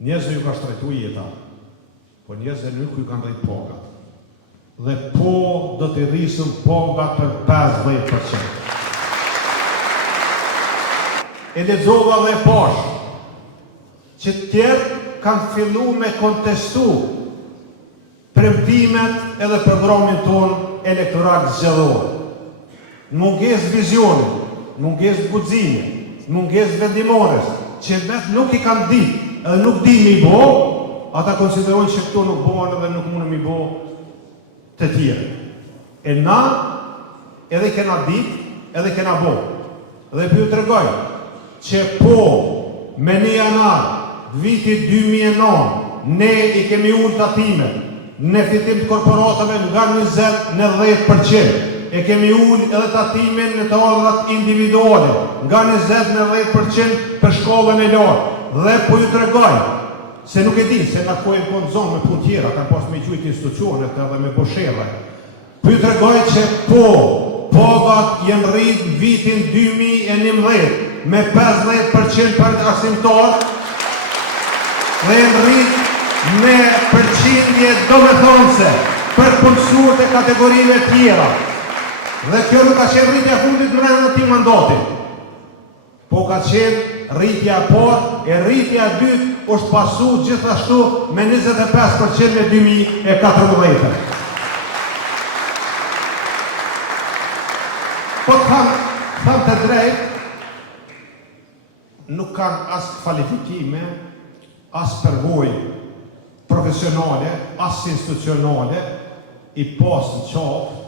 Njerëzve ju ka shtrejtu jeta, po njerëzve nuk ju kanë rrit pagat. Dhe po do t'i rrisëm pagat për 50%. E lexova dhe poshtë që tjerë kanë fillu me kontestu premtimet edhe programin ton elektoral zgjedhor. Munges vizioni, munges guximi, munges vendimores, që vetë nuk i kanë ditë edhe nuk di mi bo, ata konsiderojnë që këto nuk bohen edhe nuk mundë mi bo të tjere. E na edhe kena ditë, edhe kena bo. Dhe për ju të regoj që po me një janar vitit 2009 ne i kemi ullë tatime në fitim të korporatave nga 20 në 10%. E kemi ullë edhe tatimin në të ardhat individuale nga 20 në 10% për shkollën e lartë. Dhe po ju të regoj se nuk e di se nga kojnë konë zonë me pun tjera, kanë pas me gjujt institucionet edhe me boshere. Po ju të regoj që pagat jenë rritë vitin 2011 me 50% për arsimtar dhe jenë rritë me përqindje domethënëse për punësuar e kategorive tjera. Dhe kjo nuk ka qenë rritja fundit në ti mandatit, po ka qenë rritja parë e rritja dytë është pasu gjithashtu me 25% në 2014. Po të thamë të drejt, nuk kanë as kvalifikime, as përvoj profesionale, as institucionale, i pas në qafë,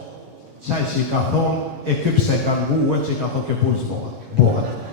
qaj që i ka thonë, e këpse ka nguhe që i ka thonë kjo punë s'bohet.